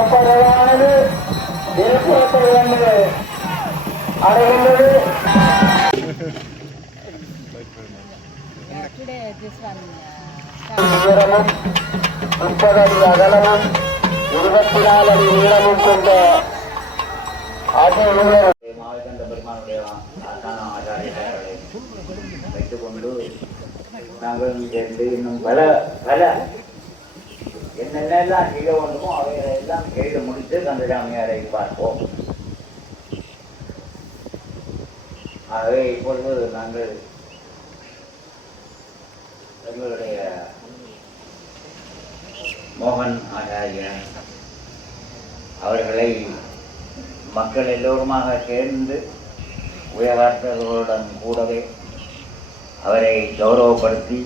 ஒப்பந்தமானது திருப்பத்தை என்று அடைகின்றது. உயரமும் 30 அடி அகலமும் 24 அடி நீளமும் கொண்ட மாவட்ட பெருமானுடைய வைத்துக் கொண்டு நாங்கள் சேர்ந்து இன்னும் பல பல என்னென்னலாம் செய்ய வேண்டுமோ அவைகளெல்லாம் செய்து முடித்து கந்தசாமியாரை பார்ப்போம். ஆகவே இப்பொழுது நாங்கள் எங்களுடைய மோகன் ஆச்சாரியன் அவர்களை மக்கள் எல்லோருமாக சேர்ந்து உயர்வாற்றர்களுடன் கூடவே அவரை கௌரவப்படுத்தி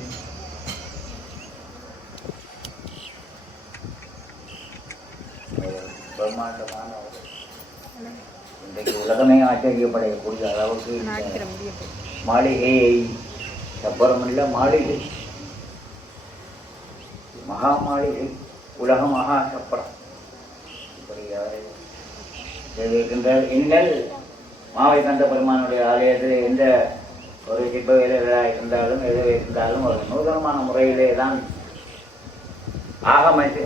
பிரம்மாண்டமான இன்றைக்கு உலகமே ஆச்சரியப்படையக்கூடிய அளவுக்கு மாளிகையை சப்பரமில்ல மாளிகை மகா மாளிகை உலக மகா சப்பரம் இப்படி அவரை செய்திருக்கின்றார். இன்னல் மாவை கந்த பெருமானுடைய ஆலயத்தில் எந்த ஒரு சிற்ப வேலைகளாக இருந்தாலும் எது இருந்தாலும் ஒரு நூதனமான முறையிலே தான் ஆகமத்து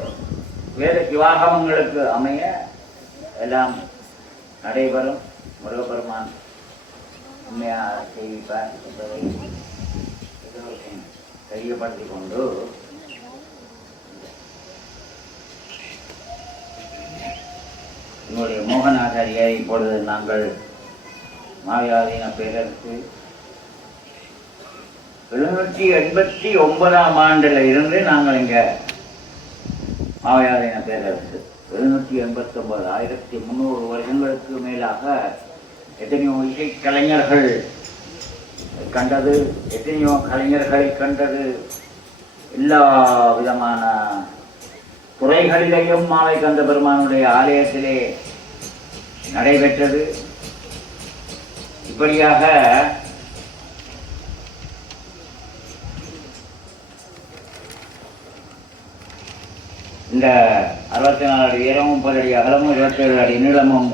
வேத சிவாகமங்களுக்கு அமைய எல்லாம் நடைபெறும். முருகப்பெருமான் உண்மையாக செய்விப்பார் என்பதை தெரியப்படுத்திக் கொண்டு என்னுடைய மோகனாச்சாரியை இப்பொழுது நாங்கள் மாயாதீன பேரரசு 789ஆம் ஆண்டில் இருந்து நாங்கள் இங்கே மாயாதீன பேரரசு 789 1300 வருடங்களுக்கு மேலாக எத்தனையோ இசைக்கலைஞர்கள் கண்டது, எத்தனையோ கலைஞர்களை கண்டது, எல்லா விதமான துறைகளிலேயும் மாவை கந்த பெருமானுடைய ஆலயத்திலே நடைபெற்றது. இப்படியாக இந்த 64 அடி உயரமும் 30 அடி அகலமும் 27 அடி நீளமும்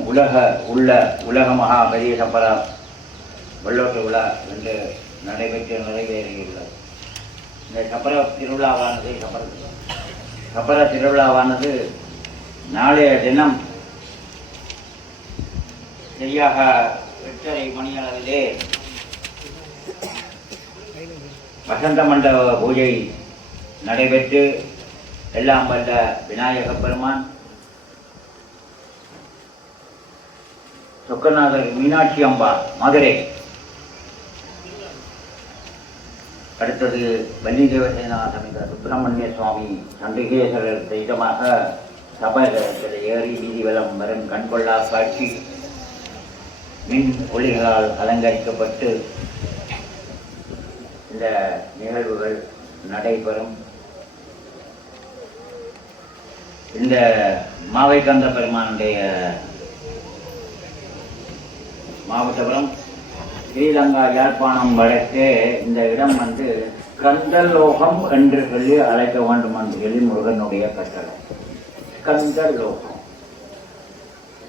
உலக மகா பெரிய சப்பரா வெள்ளோட்டு விழா என்று நடைபெற்று நிறைவேறியுள்ளது. இந்த சப்பர திருவிழாவானது நாளைய தினம் சரியாக 8:30 மணியளவிலே வசந்த மண்டப பூஜை நடைபெற்று எல்லாம் வல்ல விநாயக பெருமான், சொக்கநாதர், மீனாட்சி அம்பா மதுரை, அடுத்தது வள்ளி தேவசேனா சமேத சுப்பிரமணிய சுவாமி சண்டிகேஸ்வரர் தெய்வமாக சபையில் ஏறி வீதி வலம் வரும் கண்கொள்ளா காட்சி மின் ஒளிகளால் அலங்கரிக்கப்பட்டு இந்த நிகழ்வுகள் நடைபெறும். இந்த மாவை கந்த பெருமானுடைய மாவட்டபுரம் ஸ்ரீலங்கா யாழ்ப்பாணம் வடக்கே இந்த இடம் கந்தலோகம் என்று சொல்லி அழைக்க வேண்டும் என்று சொல்லி முருகனுடைய கட்டளை.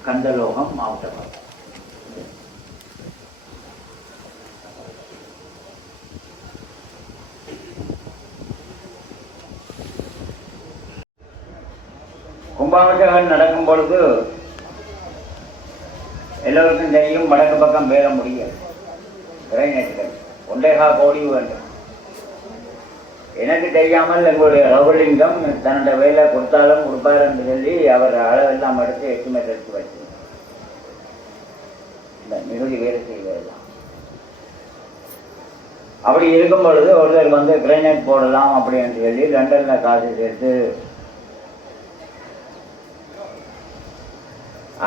கந்தலோகம் மாவட்டபுரம். கும்பாபிஷேகம் நடக்கும் பொழுது எல்லோருக்கும் தெரியும், வடக்கு பக்கம் பேர முடியாது. இறைநேற்றுகள் 1.25 கோடி வேண்டும். எனக்கு தெரியாமல் எங்களுடைய ரகுலிங்கம் தன்னுடைய வேலை கொடுத்தாலும் கொடுப்பார் என்று சொல்லி அவர் அளவெல்லாம் எடுத்து எஸ்டிமேட் எடுத்து வச்சு இந்த மிகுதி வேலை செய்வதெல்லாம். அப்படி இருக்கும் பொழுது ஒருத்தர் கிரைனைட் போடலாம் அப்படின்னு சொல்லி லண்டனில் காசு சேர்த்து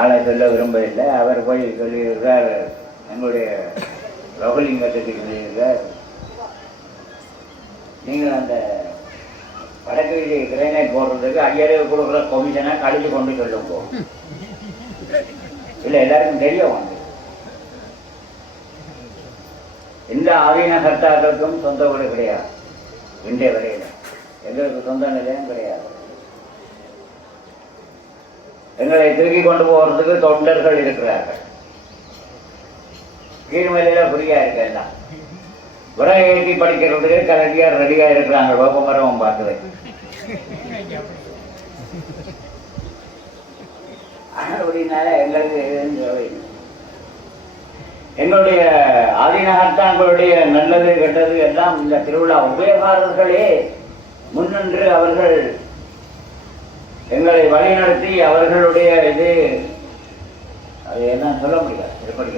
ஆளை சொல்ல விரும்பவில்லை. அவர் போய் சொல்லியிருக்கார், எங்களுடைய ரகுலிங்கத்துக்கு சொல்லியிருக்கார், நீங்கள் அந்த வடக்கு வீதி கிரைனைட் போடுறதுக்கு ஐயருக்கு கொடுக்குற கமிஷனை கழிச்சு கொண்டு சொல்லுங்க. இல்லை, எல்லாருக்கும் தெரியும். எந்த ஆதீன கர்த்தாக்களுக்கும் சொந்த வீடு கிடையாது இன்றைய வரையில். எங்களுக்கு சொந்த நிலையம் கிடையாது. எங்களை தூக்கி கொண்டு போகிறதுக்கு தொண்டர்கள் இருக்கிறார்கள். கீழ்மலையில புரியா இருக்கு எல்லாம் விரை ஏற்றி படிக்கிறதுக்கு கலட்டியார் ரெடியா இருக்கிறாங்க. வேப்பமரம் பார்க்குது. அப்படின்னால எங்களுக்கு எங்களுடைய ஆதிநகர்த்தாங்களுடைய நல்லது கெட்டது எல்லாம் இந்த திருவிழா உபயோகாரர்களே முன்னின்று அவர்கள் எங்களை வழிநடத்தி அவர்களுடைய இது அது என்ன சொல்ல முடியாது. எப்படி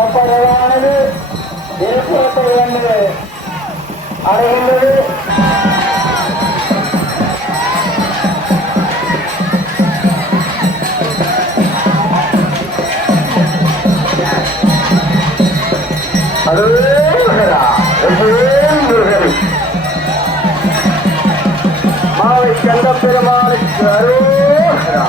ஒப்பந்தமானது திருப்பத்தை என்று அடைகின்றது. மாவை கண்ட பெருமாளுக்கு அரோகரா.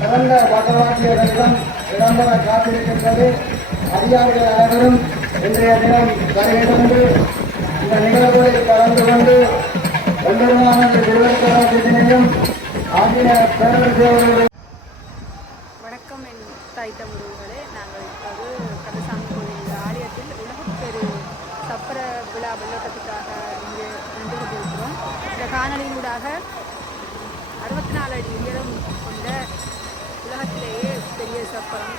சிறந்த பட்டவாக்கியர்களும் இடம்பெற காத்திருக்கின்றது. அதிகாரிகள் அனைவரும் இன்றைய தினம் வருகிறது இந்த நிகழ்வுகளில் கலந்து கொண்டு எம்பெருமான திருவருட்கரத்தினையும் ஆகிய பேரரசு. வணக்கம் என் தாய் தமிழர்களே. நாங்கள் இப்போது கந்தசாமி கோயில் ஆலயத்தில் உலகப்பெரு சப்பர விழா வெள்ளோட்டத்துக்காக இங்கே நின்று கொண்டிருக்கிறோம். இந்த காணொலியினூடாக 64 அடி உயரம் கொண்ட உலகத்திலேயே பெரிய சப்பரம்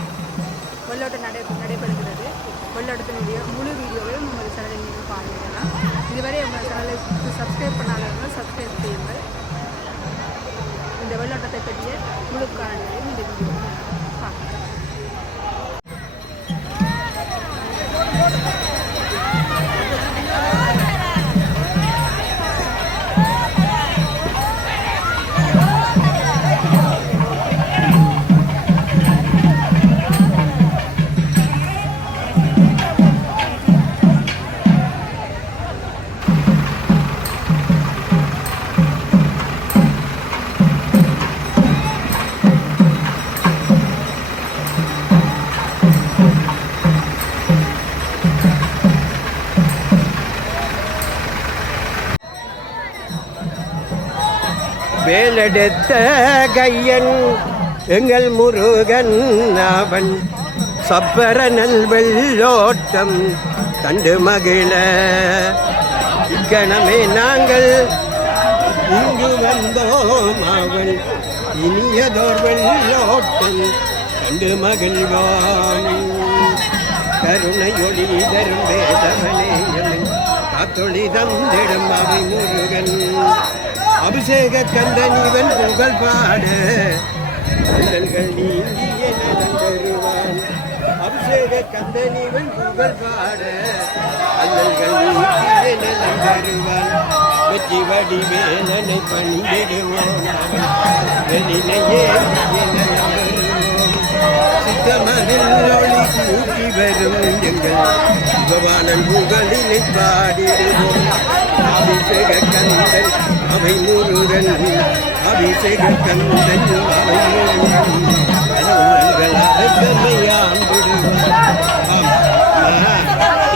வெள்ளோட்டம் நடைபெறுகிறது. வெள்ளோட்டத்தினுடைய முழு வீடியோவையும் உங்கள் சேனலில் நீங்கள் பார்க்கலாம். இதுவரை உங்கள் சேனலுக்கு சப்ஸ்கிரைப் பண்ணாதவங்க சப்ஸ்கிரைப் செய்யுங்கள். இந்த வெள்ளோட்டத்தை பற்றிய முழு காணொலியையும் இந்த வீடியோ பார்க்கலாம். வேலெடுத்த கையன் எங்கள் முருகன் அவன் சப்பர நல்வெள்ளோட்டம் கண்டு மகிழ இக்கணமே நாங்கள் இங்கு வந்தோம் அவன் இனியதோர் வெள்ளோட்டம் கண்டு மகிழ்வோம் கருணையொளி தரும் வேதவனே காத்தொளி தந்திடும் அவை முருகன் அபிஷேக கந்தன் இவன் புகழ் பாட அல்லல்கள் நீங்கிய நலம் தருவான் அபிஷேக கந்தன் இவன் புகழ் பாட அல்லல்கள் நீங்கிய நலம் தருவான் வெற்றி வடிவேலனை பணிந்திடுவோம் வெளியிலேயே நலம் வருவோம் சித்தமதில் ஒளி கூட்டி வரும் எங்கள் சிவபாலன் புகழினை பாடிடுவோம் அபிஷேக கந்தன் அவை முருகன் அபிஷேக கந்தன் அவை முருகன்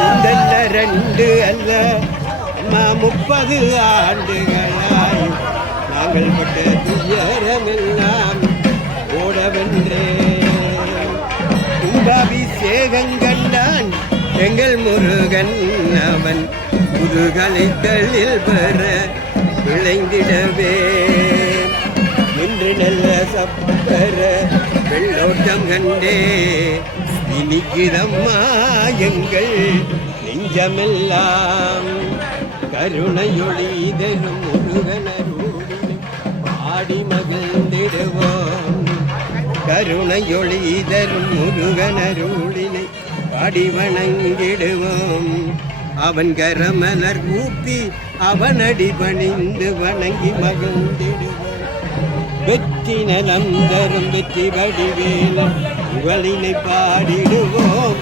இந்த 2 அல்ல 30 ஆண்டுகளாய் நாங்கள் பட்ட துயரமெல்லாம் ஓடவென்றே அபிஷேகங்கண்டான் எங்கள் முருகன் அவன் முதுகலைகளில் பெற விளைந்திடவே இன்று நல்ல சப்பர வெள்ளோட்டம் கண்டே இனிக்கிறம்மா எங்கள் நெஞ்சமெல்லாம் கருணையொளி தரும் முருகனருளினை பாடி மகிழ்ந்திடுவோம் கருணையொளி தரும் முருகனருளினை பாடி வணங்கிடுவோம் அவன் கரமலர் கூப்பி அவனடி பணிந்து வணங்கி மகிழ்ந்திடுவோம் வெற்றி நலம் தரும் வெற்றி வடிவேலம் புகழினை பாடிடுவோம்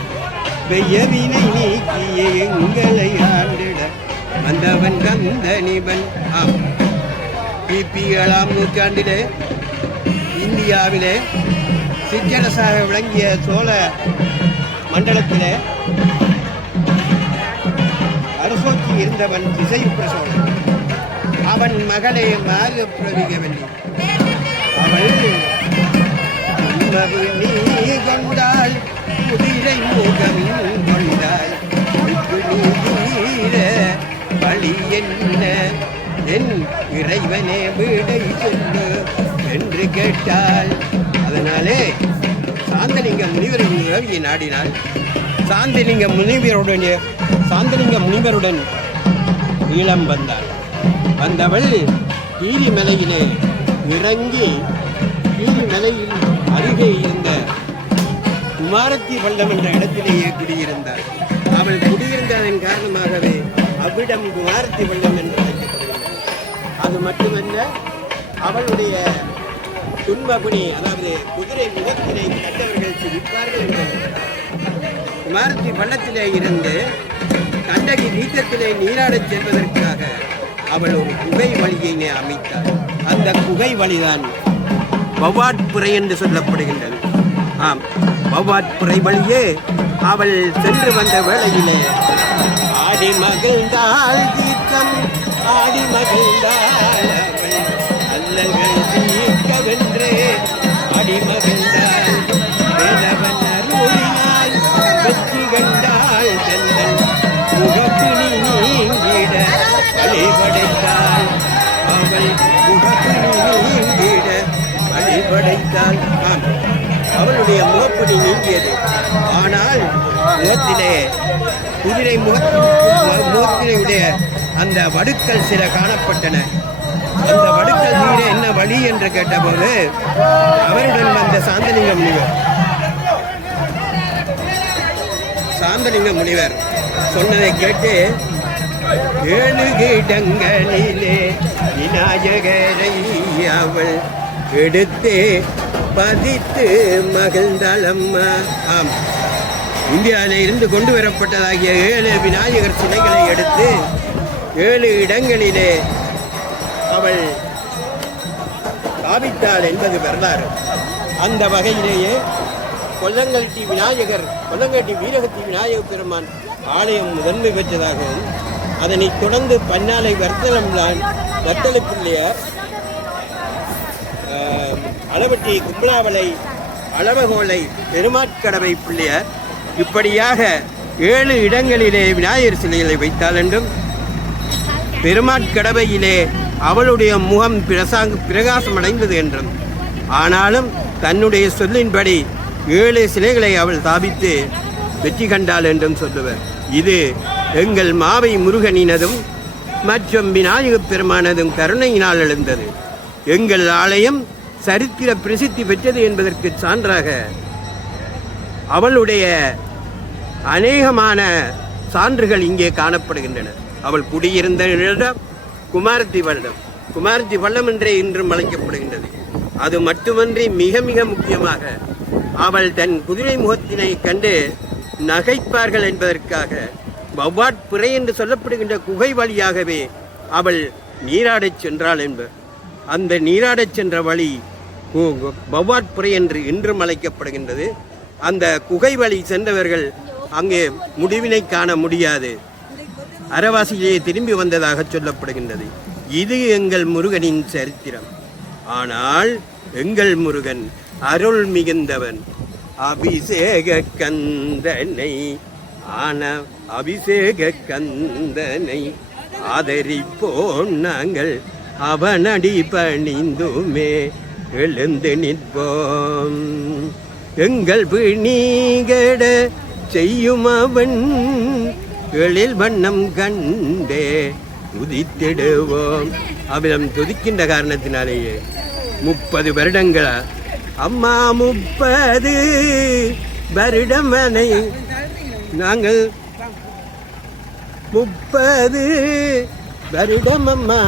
வெய்யவினை நீக்கிய எங்களை ஆண்டிட வந்தவன் கந்தனிவன் கிபி 7ஆம் நூற்றாண்டிலே இந்தியாவிலே சிற்றரசாக விளங்கிய சோழ மண்டலத்திலே அரசோச்சி இருந்தவன் திசையுற்ற சோழன் அவன் மகளே மாரியப்பிரவிகவல்லி அவள் நீ கொண்டாள் குதிரை முகம் கொண்டாள் வழி என்ன என் இறைவனே வீடை சொல்லு என்று கேட்டாள். அதனாலே சாந்தலிங்க முனிவர் ரவியை நாடினாள். சாந்தலிங்க முனிவருடன் ஈழம் வந்தாள். வந்தவள் கீரிமலையிலே இறங்கி கீரிமலையில் அருகே இருந்த குமாரத்தி பள்ளம் என்ற இடத்திலேயே குடியிருந்தாள். அவள் குடியிருந்ததன் காரணமாகவே அவ்விடம் குமாரத்தி பள்ளம் என்று அழைக்கப்படுகிறது. அது மட்டுமல்ல, அவளுடைய துன்பபுணி, அதாவது குதிரை முகத்தினை கண்டவர்கள் சிரிப்பார்கள் என்பது. குமாரத்தி பள்ளத்திலே இருந்து கண்டகி தீர்த்தத்திலே நீராடச் செல்வதற்காக அவள் ஒரு குகை வழியினை அமைத்தாள். அந்த குகை வழிதான் வவ்வாட்புறை என்று சொல்லப்படுகின்றது. ஆம், வவ்வாட்புறை வழியே அவள் சென்று வந்த வேளையிலே ஆடி மகிழ்ந்தாள் தீர்த்தம், ஆடி மகிழ்ந்தாள் அவள் அல்லல்கள் தீர்க்கவென்றே ஆடி மகிழ்ந்தாள். வேதவன் அருளினாள் வெற்றி கண்டாள் தந்தன் முகப்பினி நீங்கிட வழிபடைத்தாள். அவள் முகப்பினி நீங்கிட வழிபடைத்தாள். ஆம், அவளுடைய முகப்படி நீங்கியது. ஆனால் முகத்திலே குதிரை முகத்தினுடைய அந்த வடுக்கள் சில காணப்பட்டன. அந்த வடுக்கள் நீர என்ன வழி என்று கேட்டபோது அவருடன் வந்த சாந்தலிங்க முனிவர் சொன்னதை கேட்டு 7 கீடங்களிலே விநாயகரை அவள் எடுத்து பதித்து மகிழ்ந்தாளம்மா. ஆம், இந்தியாவிலே இருந்து கொண்டு வரப்பட்டதாகிய 7 விநாயகர் சிலைகளை எடுத்து 7 இடங்களிலே அவள் ஸ்தாபித்தாள் என்பது வரலாறு. அந்த வகையிலேயே கொல்லங்கட்டி வீரகத்தி விநாயகர் பெருமான் ஆலயம் முதன்மை பெற்றதாகவும், அதனைத் தொடர்ந்து பன்னாலை வர்த்தலப்பிள்ளையார் அளவட்டி கும்பலாவளை அளவகோலை பெருமாட்கடவை பிள்ளையார் இப்படியாக 7 இடங்களிலே விநாயகர் சிலைகளை வைத்தால் என்றும் பெருமாட்கடவையிலே அவளுடைய முகம் பிரகாசமடைந்தது என்றும் ஆனாலும் தன்னுடைய சொல்லின்படி 7 சிலைகளை அவள் ஸ்தாபித்து வெற்றி கண்டாள் என்றும் சொல்லுவர். இது எங்கள் மாவை முருகனினதும் மற்றும் விநாயகப் பெருமானதும் கருணையினால் எழுந்தது. எங்கள் ஆலயம் சரித்திர பிரசித்தி பெற்றது என்பதற்கு சான்றாக அவளுடைய அநேகமான சான்றுகள் இங்கே காணப்படுகின்றன. அவள் குடியிருந்த இடம் குமாரத்தி வல்லம். குமாரத்தி வல்லம் என்றே இன்றும் அழைக்கப்படுகின்றது. அது மட்டுமன்றி மிக மிக முக்கியமாக அவள் தன் குதிரை முகத்தினை கண்டு நகைப்பார்கள் என்பதற்காக வவ்வாட்புறை என்று சொல்லப்படுகின்ற குகை வழியாகவே அவள் நீராடச் சென்றாள் என்பர். அந்த நீராடச் சென்ற வழி வவ்வாட்புறை என்று இன்றும் அழைக்கப்படுகின்றது. அந்த குகை வழி சென்றவர்கள் அங்கே முடிவினை காண முடியாது, அரவாசியிலே திரும்பி வந்ததாக சொல்லப்படுகின்றது. இது எங்கள் முருகனின் சரித்திரம். ஆனால் எங்கள் முருகன் அருள் மிகுந்தவன். அபிஷேக கந்தனை ஆன அபிஷேக கந்தனை ஆதரிப்போம் நாங்கள், அவனடி பணிந்துமே எழுந்து நிற்போம். எங்கள் பிணிகட செய்யும் அவன் எழில் வண்ணம் கண்டே துதித்திடுவோம். அவன் துதிக்கின்ற காரணத்தினாலேயே 30 வருடங்களா அம்மா 30 வருடமனை நாங்கள் 30 வருடம் அம்மா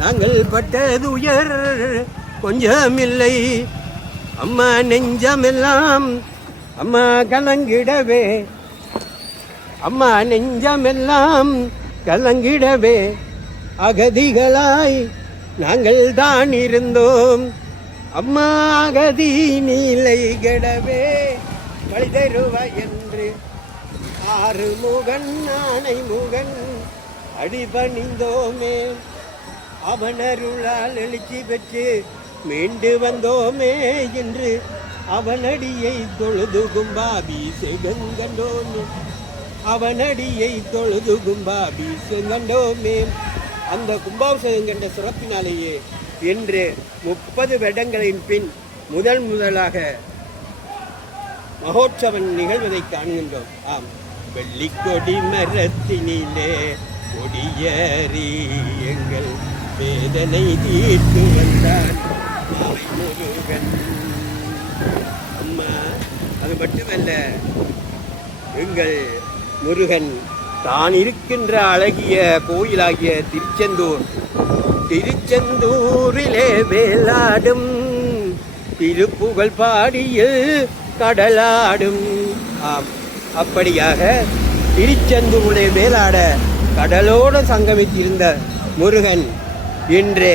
நாங்கள் பட்டது உயர் கொஞ்சமில்லை. அம்மா நெஞ்சமெல்லாம் அம்மா கலங்கிடவே, அம்மா நெஞ்சமெல்லாம் கலங்கிடவே அகதிகளாய் நாங்கள் தான் இருந்தோம். அம்மா அகதி நீலை கெடவே வழி தருவாய் என்று 6 முகன் ஆணை முகன் அடிபணிந்தோமே. அவனருளால் எழுச்சி பெற்று மீண்டு வந்தோமே என்று அவனடியை தொழுது கும்பாபி செகங்கண்டோமே. அவனடியை தொழுது கும்பாபி செங்கண்டோமே. அந்த கும்பாபிஷேகம் கண்ட சிறப்பினாலேயே இன்று 30 வருடங்களின் பின் முதலாக மகோற்சவன் நிகழ்வதை காண்கின்றோம். ஆம், வெள்ளிக்கொடி மரத்தினிலே கொடியேறி எங்கள் வேதனை தீர்த்து வந்தான் மாவை முருகன். அம்மா, அது மட்டுமல்ல, எங்கள் முருகன் தான் இருக்கின்ற அழகிய கோயிலாகிய திருச்செந்தூரிலே வேலாடும் திருப்புகழ் பாடியில் கடலாடும். ஆம், அப்படியாக திருச்செந்தூரிலே வேலாட கடலோடு சங்கமித்திருந்த முருகன் இன்று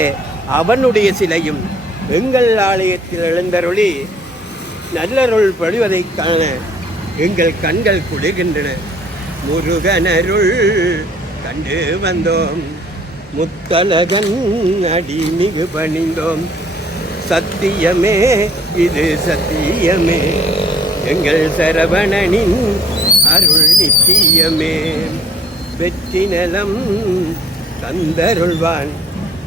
அவனுடைய சிலையும் எங்கள் ஆலயத்தில் எழுந்தருளி நல்லருள் பொழிவதைக் காண எங்கள் கண்கள் குளிர்கின்றன. முருகனருள் கண்டு வந்தோம், முத்தலகன் அடி மிகு பணிந்தோம். சத்தியமே இது சத்தியமே, எங்கள் சரவணனின் அருள் நித்தியமே. வெற்றி நலம் தந்தருள்வான்,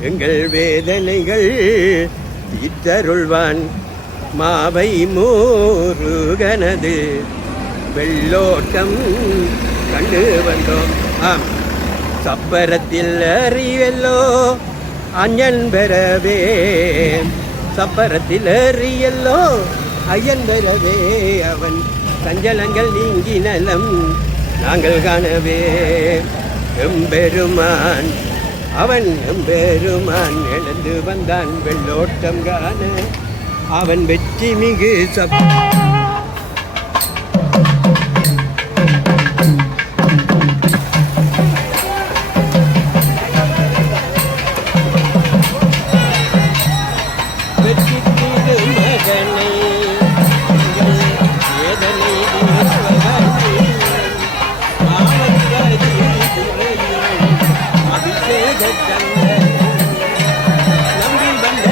எங்கள் வேதனைகள் தீர்த்தருள்வான். மாவை முருகனது வெள்ளோட்டம் கண்டு வந்தோம். ஆம், சப்பரத்தில் அறிவெல்லோ அஞ்சன் பெறவே, சப்பரத்தில் அறியல்லோ ஐயன் பெறவே. அவன் சஞ்சலங்கள் நீங்கி நலம் நாங்கள் காணவே. எம்பெருமான் அவன் எம்பெருமான் எழுந்து வந்தான் வெள்ளோட்டம் காண. அவன் வெற்றி மிகு வெற்றி திருமகனை வேதனை அபிஷேக நம்பி வந்த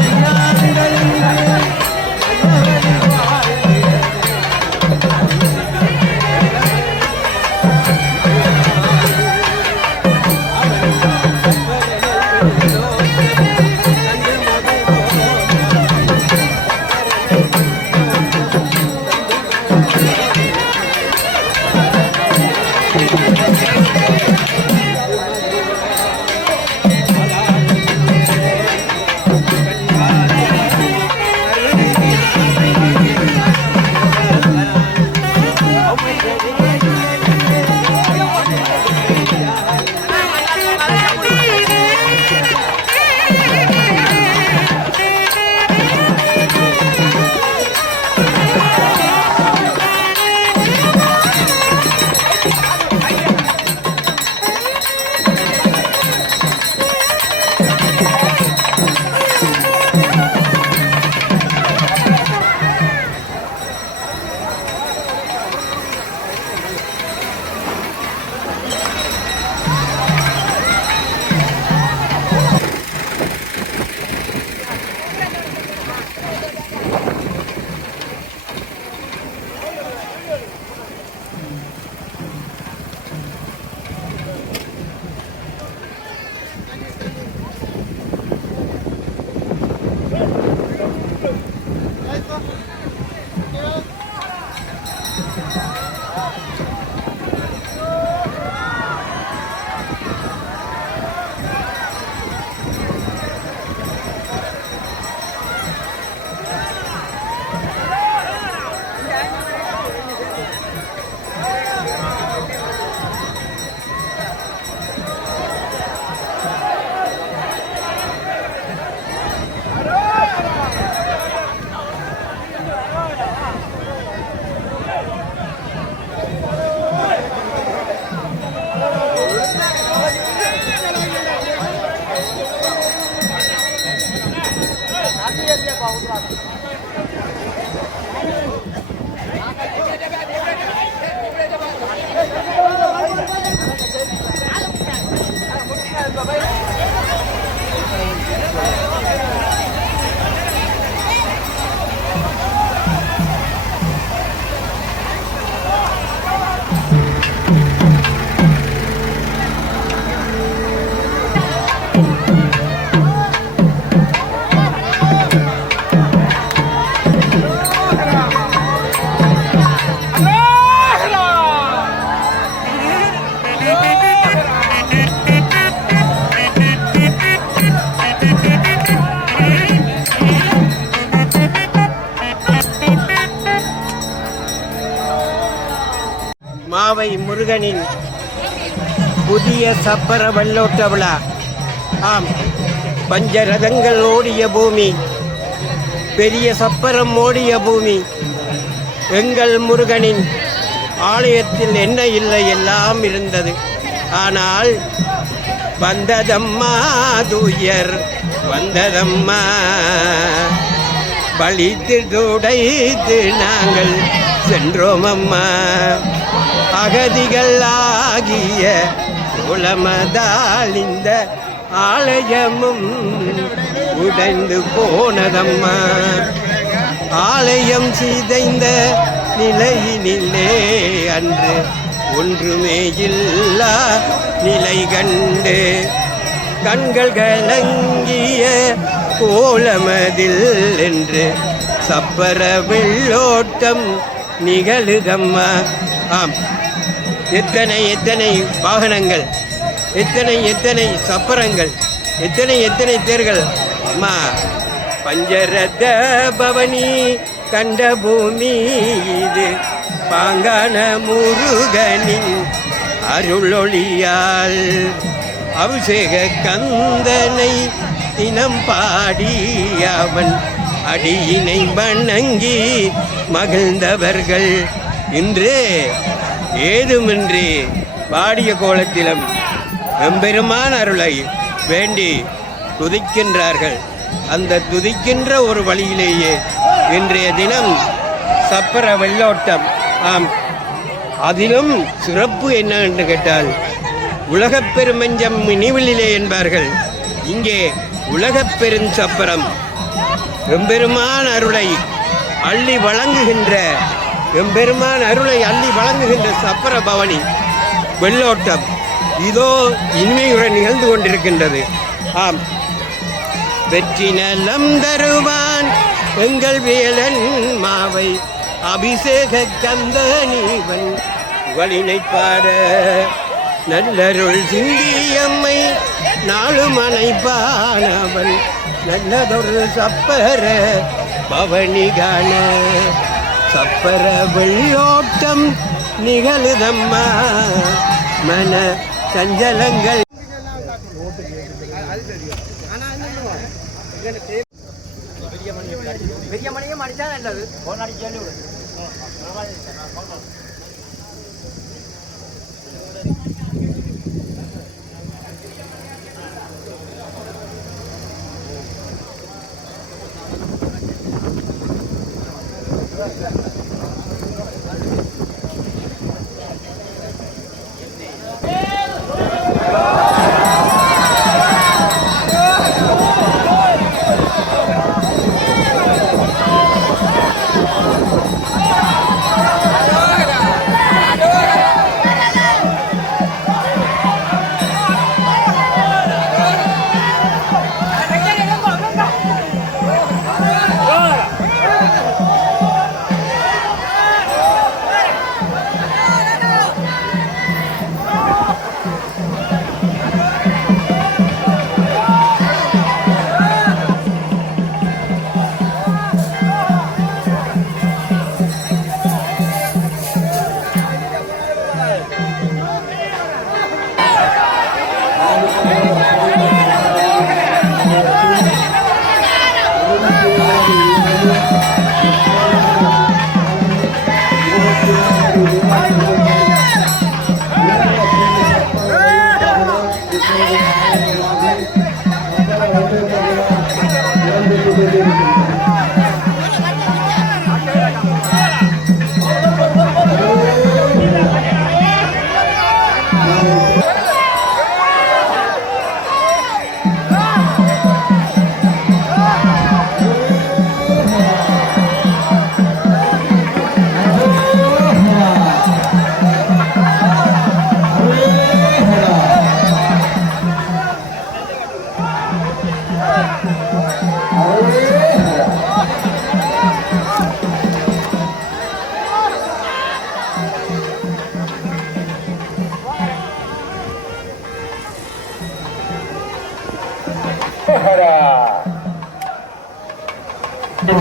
மாவை முருகனின் புதிய சப்பர வெள்ளோட்ட விழா. ஆம், பஞ்சரதங்கள் ஓடிய பூமி, பெரிய சப்பரம் ஓடிய பூமி. எங்கள் முருகனின் ஆலயத்தில் என்ன இல்லை, எல்லாம் இருந்தது. ஆனால் வந்ததம்மா துயர் வந்ததம்மா, பழித்து துடைத்து நாங்கள் சென்றோம் அம்மா. அகதிகள் ஆகிய உலமதால் இந்த ஆலயமும் உடைந்து போனதம்மா. ஆலயம் சிதைந்த நிலையினிலே அன்று ஒன்றுமே இல்லா நிலை கண்டு கண்கள் கலங்கிய கோலமதில் என்று சப்பர வெள்ளோட்டம் நிகழுதம்மா. ஆம், எத்தனை எத்தனை வாகனங்கள், எத்தனை எத்தனை சப்பரங்கள், எத்தனை எத்தனை தேர்கள் அம்மா. பஞ்சரத பவனி கண்ட பூமி இது, பாங்கான முருகனின் அருளொளியால் அபிஷேக கந்தனை தினம் பாடி அவன் அடியினை வணங்கி மகிழ்ந்தவர்கள் இன்று ஏதுமின்றி பாடிய கோலத்திலும் எம்பெருமான் அருளை வேண்டி துதிக்கின்றார்கள். அந்த துதிக்கின்ற ஒரு வழியிலேயே இன்றைய தினம் சப்பர வெள்ளோட்டம். ஆம், அதிலும் சிறப்பு என்ன என்று கேட்டால் உலகப் பெருமஞ்சம் நினைவிலே என்பார்கள். இங்கே உலகப் பெருஞ்சப்பரம் எம்பெருமான் அருளை அள்ளி வழங்குகின்ற, எம்பெருமான் அருளை அள்ளி வழங்குகின்ற சப்பர பவனி வெள்ளோட்டம் இதோ இனிமையுடன் நிகழ்ந்து கொண்டிருக்கின்றது. ஆம், வெற்றி நலம் தருவான் எங்கள் வேலன் மாவை அபிஷேக கந்தனீவன் புகழினை பாட நல்லருள் சிந்தியம்மை நாளும் அணைப்பானவன் நல்லதொரு சப்பர பவனிகான சப்பர வெள்ளோட்டம் நிகழுதம்மா மன சஞ்சலங்கள். பெரிய மணியும் அடிச்சா நல்லது.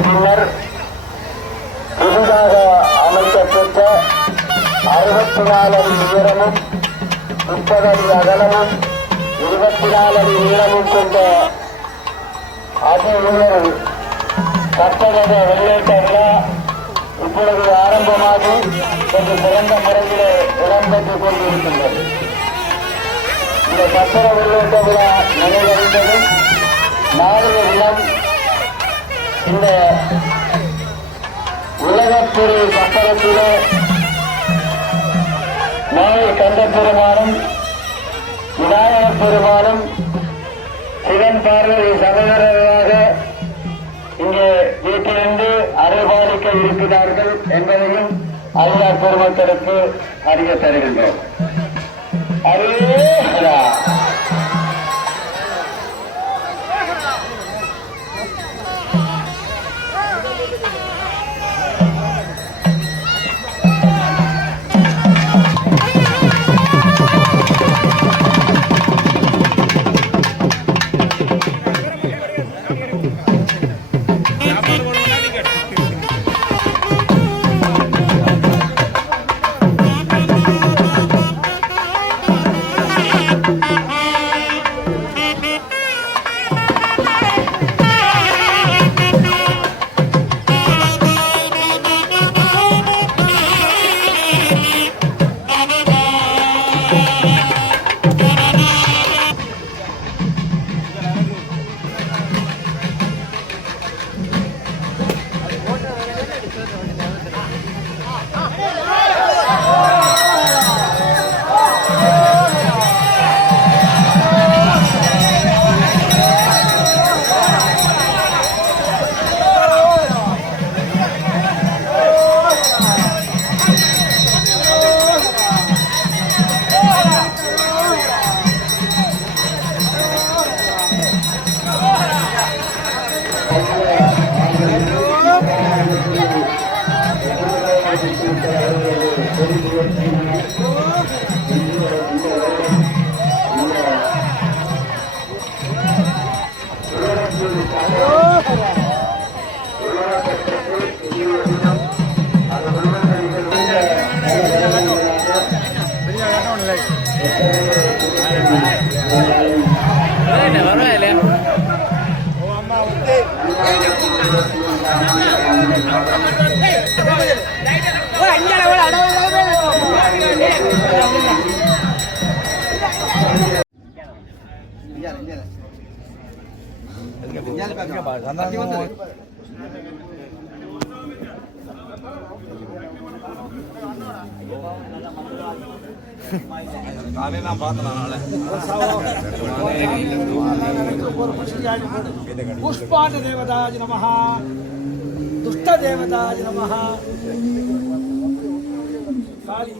பின்னர் புதிதாக அமைக்கப்பட்ட 64 அடி உயரமும் 30 அடி அகலமும் 24 அடி நீளமும் கொண்ட அதி உயர் கட்டட வெளியேற்ற விழா இப்பொழுது ஆரம்பமாகி கொஞ்ச சிறந்த முறையிலே இடம்பெற்றுக் கொண்டிருக்கின்றது. இந்த கட்டட வெளியேற்ற விழா நிறைவடைந்ததும் நாளைய தினம் இந்த உலகப்பெரு சப்பரத்திலே நாளை கந்த பெருமானும் விநாயகப் பெருமானும் சிவன் பார்வதி சகோதரர்களாக இங்கே வீட்டிலிருந்து அருள்பாலிக்க இருக்கிறார்கள் என்பதையும் ஐயா பெருமக்களுக்கு அறிய தருகின்றோம். அருளேஹரா. पुष्पाण देवताय नमः दुष्ट देवताय नमः काली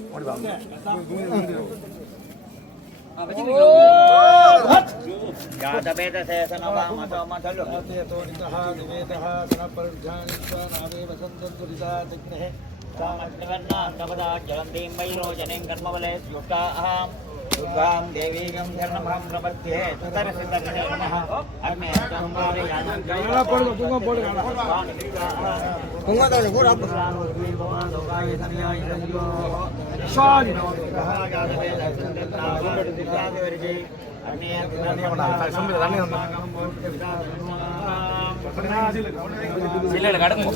यादवेद शेषनवामतो मथलु तो नितः निवेदः सनपरिधानिश्च नामे वसन्तुरिता तिग्नः सामष्टवर्णा कपदा जलन्तीं वैरोचनीं कर्मवले स्युक्ता अहम् दुर्गां देवीं शरणमहं प्रपद्ये सुदर्शितगणे नमः अग्ने संवारे यानं गाना पढ़ो पूंगा पढ़ो गाना पूंगा तो नहीं पूरा लोकाय समयाय संयो शादी यादवेद संदेतावरजे अग्ने சில்லல கடக்கும்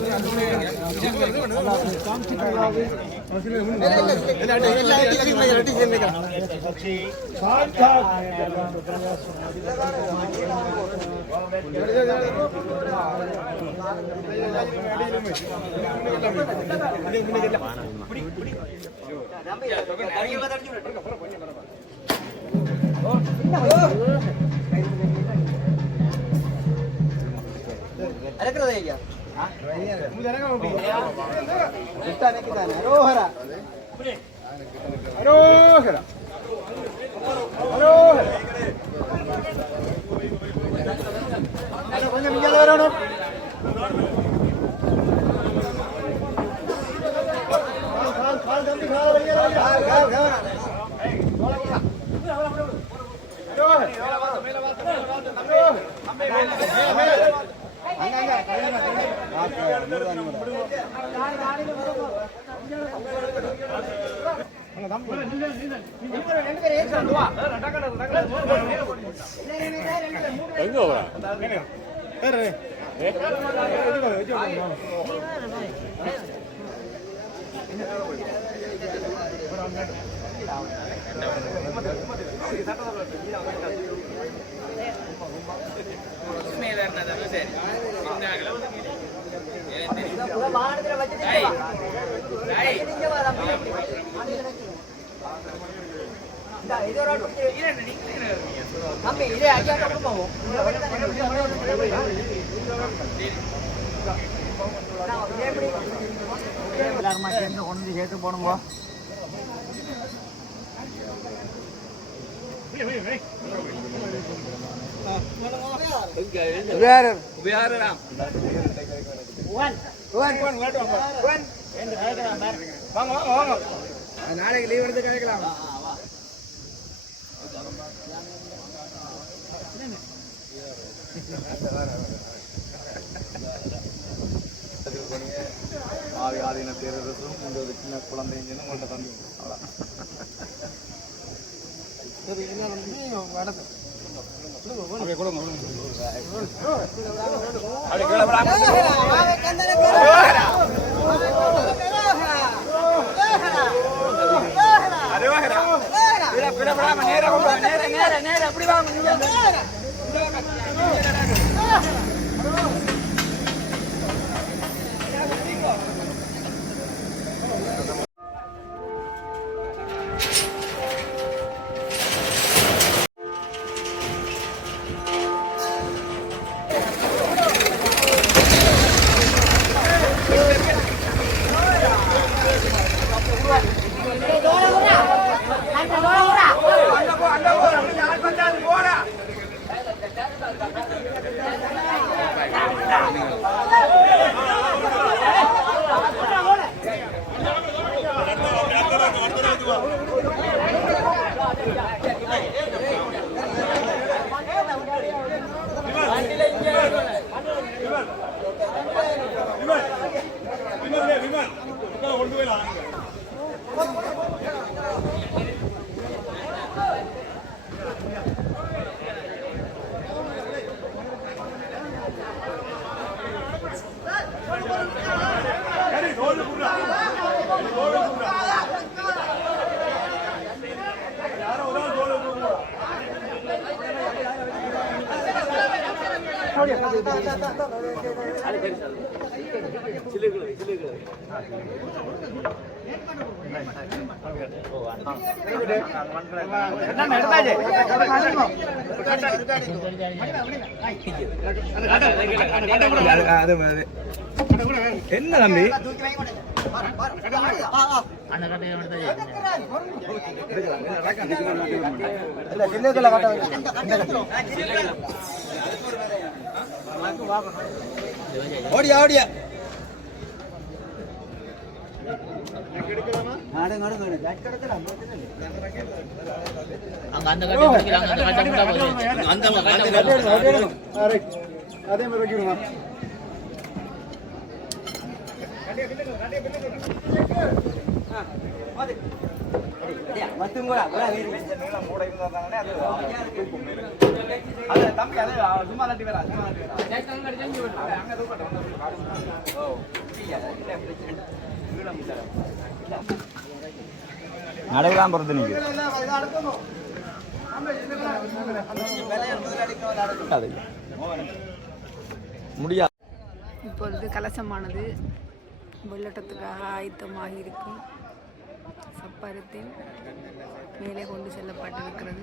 எல்லாருமா சேர்ந்து கொண்டு சேர்த்து போடுங்க. நாளைக்கு லீவ் எடுத்து கேட்கலாம். ஆதீன தேர்தலும் இந்த ஒரு சின்ன குழந்தைங்க உங்கள்கிட்ட தந்து என்ன தம்பி ஓடியா ஓடியா அதே மாதிரி வைக்கணுமா நடக்கலாம் பொறுத்து நீங்க முடியாது. இப்பொழுது கலசமானது வெள்ளோட்டத்துக்காக ஆயத்தமாக இருக்கும் சப்பரத்தின் மேலே கொண்டு செல்லப்பட்டிருக்கிறது.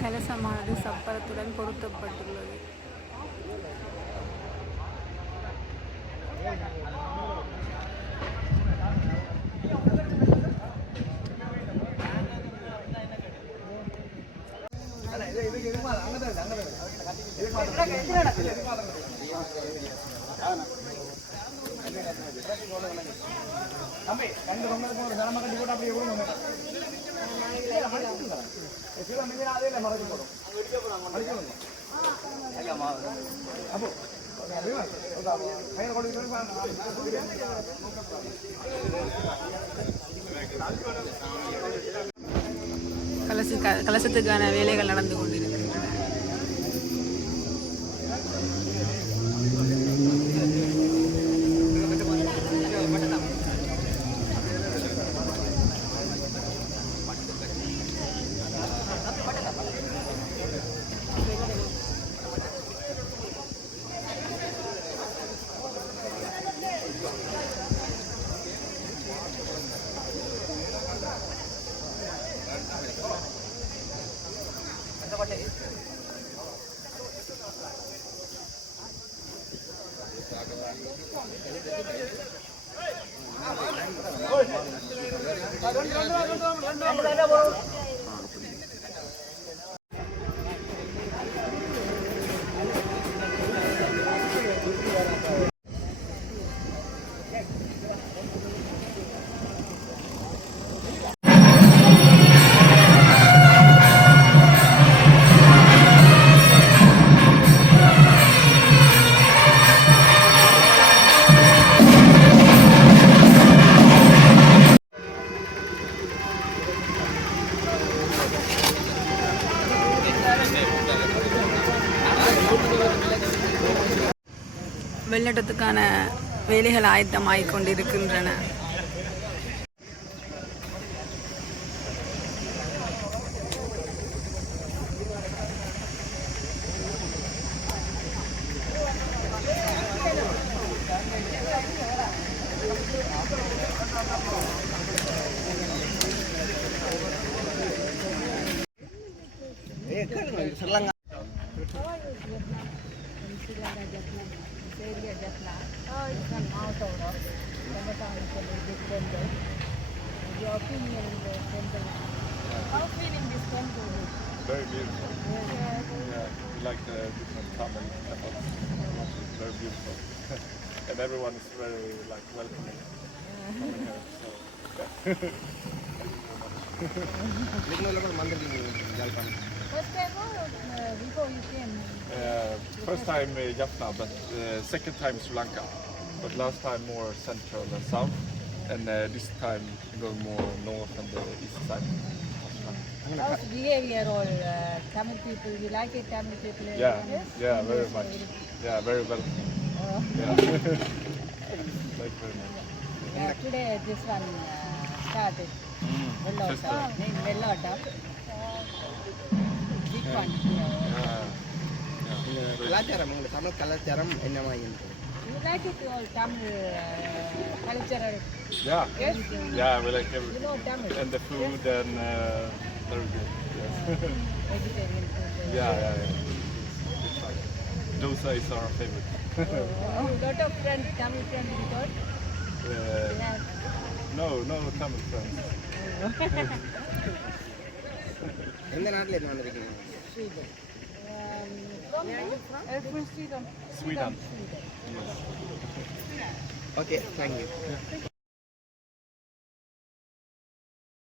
கலசமானது சப்பரத்துடன் பொருத்தப்பட்டுள்ளது. கலசத்துக்கான வேலைகள் நடந்து கொண்டிருக்கின்றன. வெள்ளோட்டத்துக்கான வேலைகள் ஆயத்தமாகிக் கொண்டிருக்கின்றன. Very beautiful. Yeah, we like the different Tamil temples. It's very beautiful. And everyone is very like welcoming coming here. So first time Jaffna, but second time Sri Lanka. But last time more central and south, and this time going more north and the east side. How's behavior all Tamil people? You like it, Tamil people? Yeah, yeah, very much. Yeah, very welcoming. Yeah. Thank you very much. Yeah, today this one started. Festival. Vellotta. Big one. கலாச்சாரம் உங்களுக்கு தமிழ் கலாச்சாரம் என்னவா இருக்கு? You like it all Tamil cultural? Yeah, Yes? yeah, we like You everything. know Tamil? And the food and very good. Yes. Vegetarian food. Yeah. Good time. Dosa is our favorite. Lot of friends, Tamil friends you got? Yeah. No Tamil friends. எந்த நாட்டில் இருந்து வந்திருக்கீங்க? Sweden. Okay, thank you.